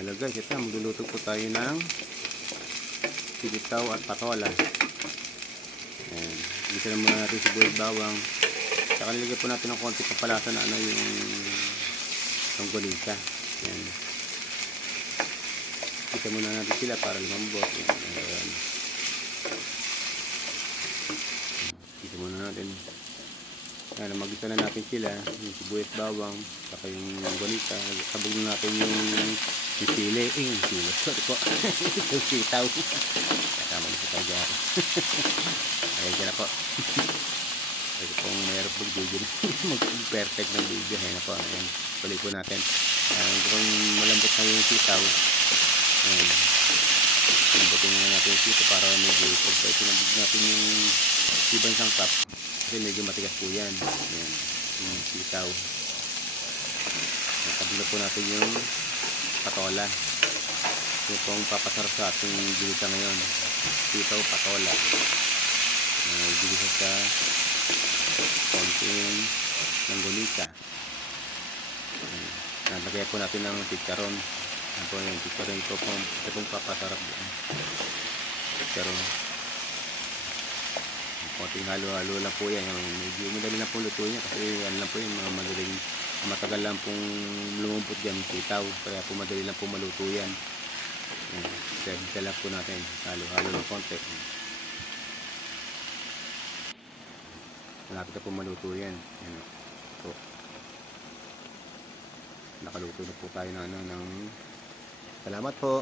Hello guys, ito magluluto po tayo ng sitaw at patola. Ayan. Gisa naman natin sibuyas, bawang. Saka nilagyan po natin ng konti papalasa na yung tanggalika. Ayan. Gisa muna natin sila para lumambot. Ayan. Gisa muna natin. Ayan, magisa na natin sila. Yung sibuyas, bawang. Saka yung tanggalika. Sabog na natin yung sili. Sili. Sorry po. Yung sitaw. Kasama na sa tagya. Ayan dyan na po. Ito pong mayroon pong video. Mag-perfect ng video. Ayan na po. Ayan. Tuloy po natin. Kung malambot na yung sitaw. Ayan. Lambutin na natin yung sitaw para medyo pagka pinabig natin yung ibang sangkap. Kasi medyo matigas po yan. Ayan. Yung sitaw. Tabla po natin yung patola. Ito pong papasarap sa ating ginisa ngayon. Sitaw, patola. Ginisa sa konting langgolika. Nalagay po natin ng chicharon. Ano po yung chicharon ito pong papasarap doon. Chicharon. Konting halo-halo lang po yan. Medyo madali lang po luto niya kasi yan lang po yung mga madaling matagal lang pong lumumpot yan sitaw. Kaya po madali lang po maluto yan. Isa lang po natin. Halo-halo ng konti. Malapit na po maluto yan. Ayan po. Nakaluto na po tayo ng salamat po.